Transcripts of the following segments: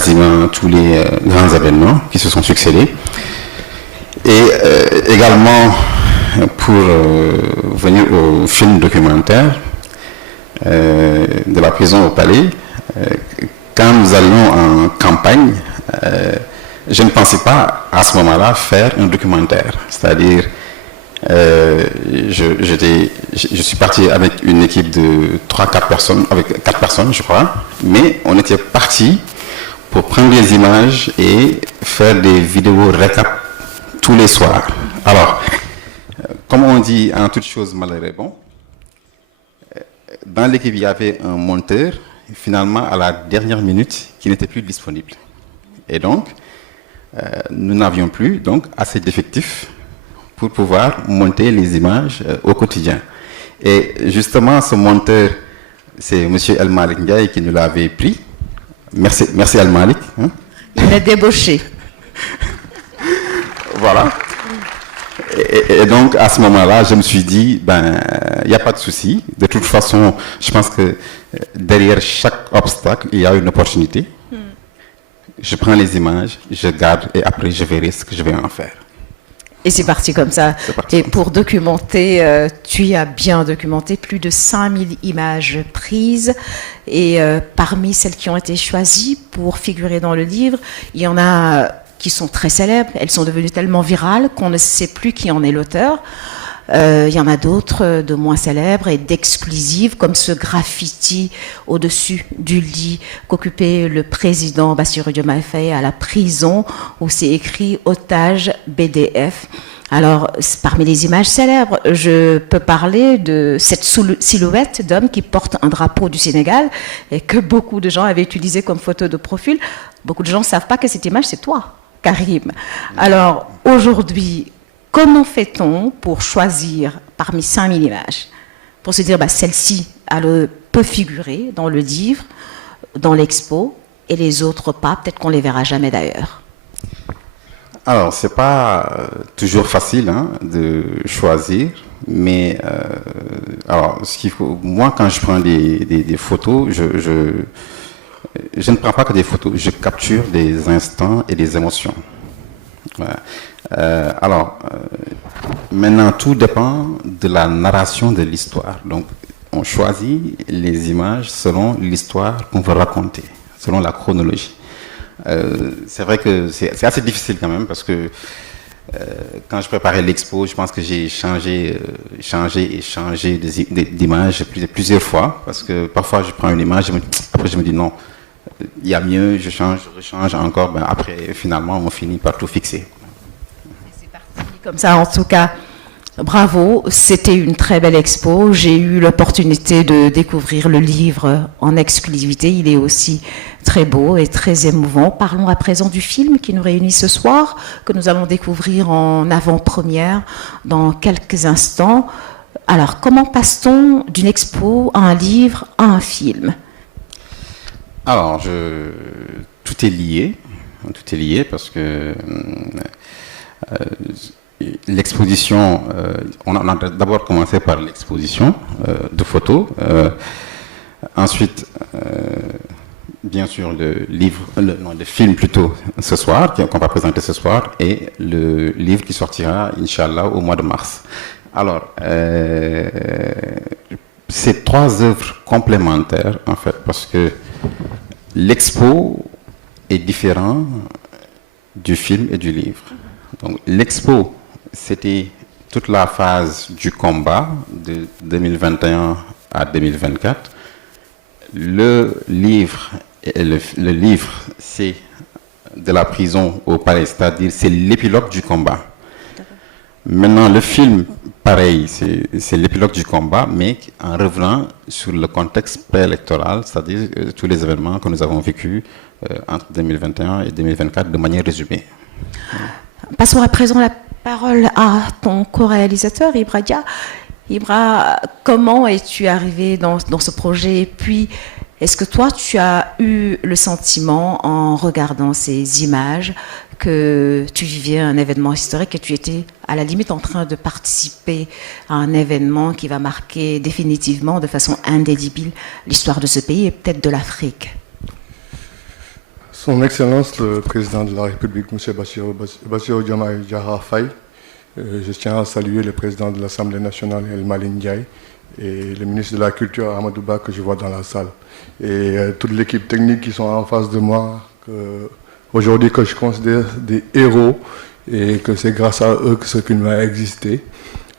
quasiment tous les grands événements qui se sont succédés. Et également pour venir au film documentaire de la prison au palais, quand nous allions en campagne, je ne pensais pas à ce moment-là faire un documentaire. C'est-à-dire, je suis parti avec une équipe de 3-4 personnes, avec 4 personnes je crois, mais on était parti pour prendre des images et faire des vidéos récap tous les soirs. Alors, comme on dit en toute chose malheur est bon, dans l'équipe il y avait un monteur, finalement à la dernière minute, qui n'était plus disponible. Et donc, nous n'avions plus donc assez d'effectifs pour pouvoir monter les images au quotidien. Et justement, ce monteur, c'est M. El Malik Ndiaye qui nous l'avait pris. Merci El Malik. Hein? Il a débauché. Voilà. Et donc, à ce moment-là, je me suis dit, ben, il n'y a pas de souci. De toute façon, je pense que derrière chaque obstacle, il y a une opportunité. Je prends les images, je garde et après, je verrai ce que je vais en faire. Et c'est parti comme ça. Et pour documenter, tu as bien documenté plus de 5000 images prises. Et parmi celles qui ont été choisies pour figurer dans le livre, il y en a qui sont très célèbres. Elles sont devenues tellement virales qu'on ne sait plus qui en est l'auteur. Il y en a d'autres de moins célèbres et d'exclusives, comme ce graffiti au-dessus du lit qu'occupait le président Bassirou Diomaye Faye à la prison, où c'est écrit « Otage BDF ». Alors, parmi les images célèbres, je peux parler de cette silhouette d'homme qui porte un drapeau du Sénégal et que beaucoup de gens avaient utilisé comme photo de profil. Beaucoup de gens ne savent pas que cette image, c'est toi, Karim. Alors, aujourd'hui, comment fait-on pour choisir parmi 5000 images, pour se dire, bah, celle-ci, elle peut figurer dans le livre, dans l'expo, et les autres pas, peut-être qu'on ne les verra jamais d'ailleurs? Alors, ce n'est pas toujours facile hein, de choisir, mais alors, ce qu'il faut, moi, quand je prends des photos, je ne prends pas que des photos, je capture des instants et des émotions. Voilà. Maintenant, tout dépend de la narration de l'histoire. Donc, on choisit les images selon l'histoire qu'on veut raconter, selon la chronologie. C'est vrai que c'est assez difficile quand même parce que quand je préparais l'expo, je pense que j'ai changé d'images plusieurs fois parce que parfois je prends une image, après je me dis non, il y a mieux, je change, je rechange encore, ben après finalement on finit par tout fixer. Comme ça, en tout cas, bravo, c'était une très belle expo. J'ai eu l'opportunité de découvrir le livre en exclusivité. Il est aussi très beau et très émouvant. Parlons à présent du film qui nous réunit ce soir, que nous allons découvrir en avant-première dans quelques instants. Alors, comment passe-t-on d'une expo à un livre à un film? Alors, tout est lié parce que l'exposition, on a d'abord commencé par l'exposition de photos, ensuite, bien sûr, le film plutôt ce soir, qu'on va présenter ce soir, et le livre qui sortira, Inch'Allah, au mois de mars. Alors, c'est 3 œuvres complémentaires, en fait, parce que l'expo est différent du film et du livre. Donc, l'expo, c'était toute la phase du combat de 2021 à 2024. Le livre, c'est de la prison au palais, c'est-à-dire c'est l'épilogue du combat. Maintenant, le film, pareil, c'est l'épilogue du combat, mais en revenant sur le contexte préélectoral, c'est-à-dire tous les événements que nous avons vécus entre 2021 et 2024 de manière résumée. Passons à présent la parole à ton co-réalisateur, Ibra Dia. Ibra, comment es-tu arrivé dans ce projet? Et puis, est-ce que toi, tu as eu le sentiment, en regardant ces images, que tu vivais un événement historique et tu étais à la limite en train de participer à un événement qui va marquer définitivement, de façon indélébile, l'histoire de ce pays et peut-être de l'Afrique? Son Excellence le Président de la République, M. Bassirou Diomaye Diakhar Faye, je tiens à saluer le Président de l'Assemblée nationale, El Malick Ndiaye, et le ministre de la Culture, Amadou Ba, que je vois dans la salle. Et toute l'équipe technique qui sont en face de moi, aujourd'hui que je considère des héros, et que c'est grâce à eux que ce film a existé.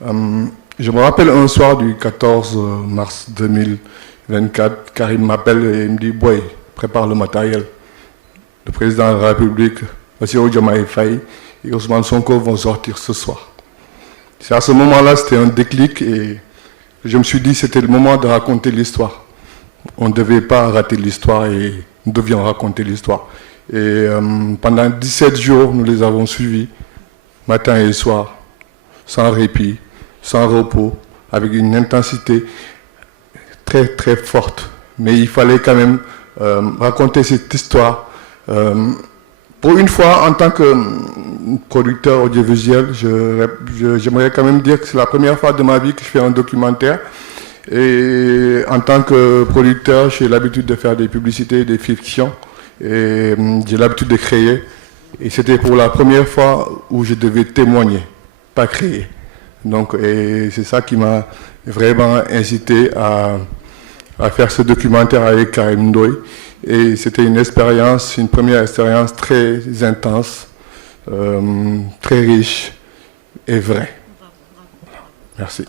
Je me rappelle un soir du 14 mars 2024, Karim m'appelle et il me dit « Boy, prépare le matériel. Le président de la République, Bassirou Diomaye Faye et Ousmane Sonko vont sortir ce soir. » C'est à ce moment-là, c'était un déclic et je me suis dit c'était le moment de raconter l'histoire. On ne devait pas rater l'histoire et nous devions raconter l'histoire. Et pendant 17 jours, nous les avons suivis, matin et soir, sans répit, sans repos, avec une intensité très très forte. Mais il fallait quand même raconter cette histoire. Pour une fois, en tant que producteur audiovisuel, j'aimerais quand même dire que c'est la première fois de ma vie que je fais un documentaire. Et en tant que producteur, j'ai l'habitude de faire des publicités, des fictions. Et j'ai l'habitude de créer. Et c'était pour la première fois où je devais témoigner, pas créer. Donc, et c'est ça qui m'a vraiment incité à faire ce documentaire avec Karim Ndoye. Et c'était une première expérience très intense, très riche et vraie. Merci.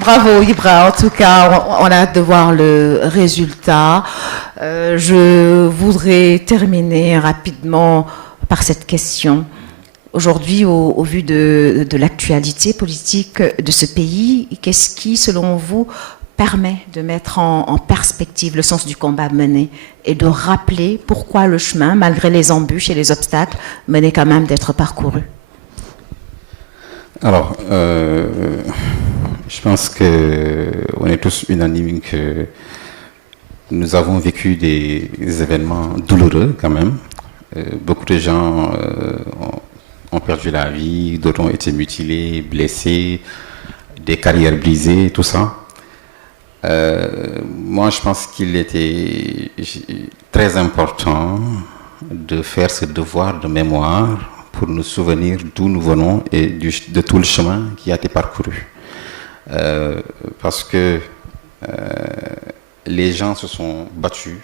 Bravo Ibra, en tout cas, on a hâte de voir le résultat. Je voudrais terminer rapidement par cette question. Aujourd'hui, au vu de l'actualité politique de ce pays, qu'est-ce qui, selon vous, permet de mettre en perspective le sens du combat mené et de rappeler pourquoi le chemin, malgré les embûches et les obstacles, menait quand même d'être parcouru? Alors, je pense qu'on est tous unanimes que nous avons vécu des événements douloureux quand même. Beaucoup de gens ont perdu la vie, d'autres ont été mutilés, blessés, des carrières brisées, tout ça. Moi, je pense qu'il était très important de faire ce devoir de mémoire pour nous souvenir d'où nous venons et de tout le chemin qui a été parcouru. Parce que les gens se sont battus.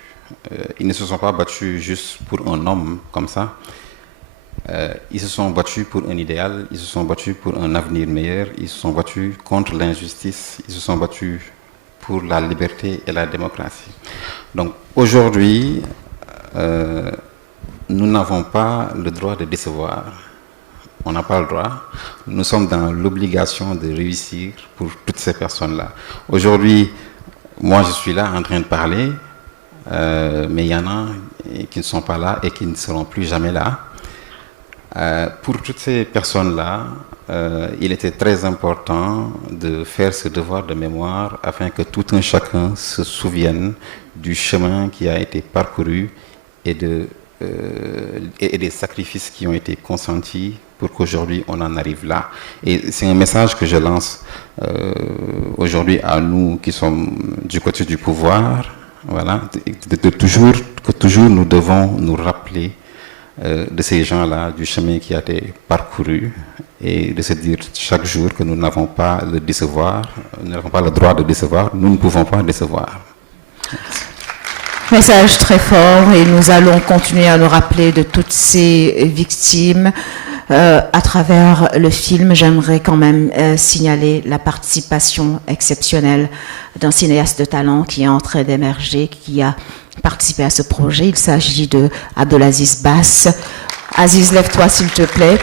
Ils ne se sont pas battus juste pour un homme comme ça. Ils se sont battus pour un idéal, ils se sont battus pour un avenir meilleur, ils se sont battus contre l'injustice, ils se sont battus pour la liberté et la démocratie. Donc aujourd'hui, nous n'avons pas le droit de décevoir. On n'a pas le droit. Nous sommes dans l'obligation de réussir pour toutes ces personnes-là. Aujourd'hui, moi je suis là en train de parler, mais il y en a qui ne sont pas là et qui ne seront plus jamais là. Pour toutes ces personnes-là, il était très important de faire ce devoir de mémoire afin que tout un chacun se souvienne du chemin qui a été parcouru et des sacrifices qui ont été consentis pour qu'aujourd'hui on en arrive là. Et c'est un message que je lance aujourd'hui à nous qui sommes du côté du pouvoir, voilà, que toujours nous devons nous rappeler de ces gens-là, du chemin qui a été parcouru et de se dire chaque jour que nous n'avons pas le décevoir, nous n'avons pas le droit de décevoir, nous ne pouvons pas décevoir. Message très fort et nous allons continuer à nous rappeler de toutes ces victimes. À travers le film, j'aimerais quand même signaler la participation exceptionnelle d'un cinéaste de talent qui est en train d'émerger, qui a participé à ce projet. Il s'agit de Abdelaziz Bass. Aziz, lève-toi s'il te plaît.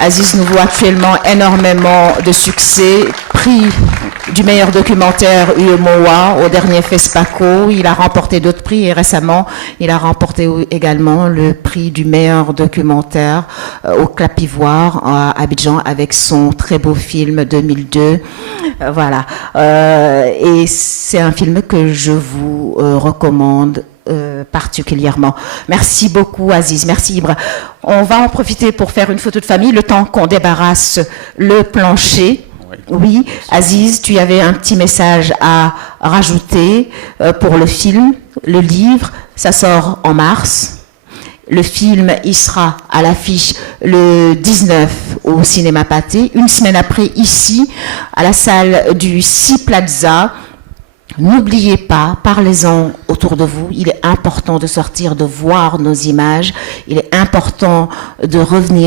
Aziz nous voit actuellement énormément de succès. Prix du meilleur documentaire UEMOA au dernier FESPACO. Il a remporté d'autres prix et récemment, il a remporté également le prix du meilleur documentaire au Clapivoire à Abidjan avec son très beau film 2002. Voilà. Et c'est un film que je vous recommande particulièrement. Merci beaucoup Aziz, merci Ibra. On va en profiter pour faire une photo de famille le temps qu'on débarrasse le plancher. Oui. Oui, Aziz, tu avais un petit message à rajouter pour le film, le livre, ça sort en mars. Le film, il sera à l'affiche le 19 au Cinéma Pathé. Une semaine après, ici, à la salle du Sea Plaza. N'oubliez pas, parlez-en autour de vous. Il est important de sortir, de voir nos images. Il est important de revenir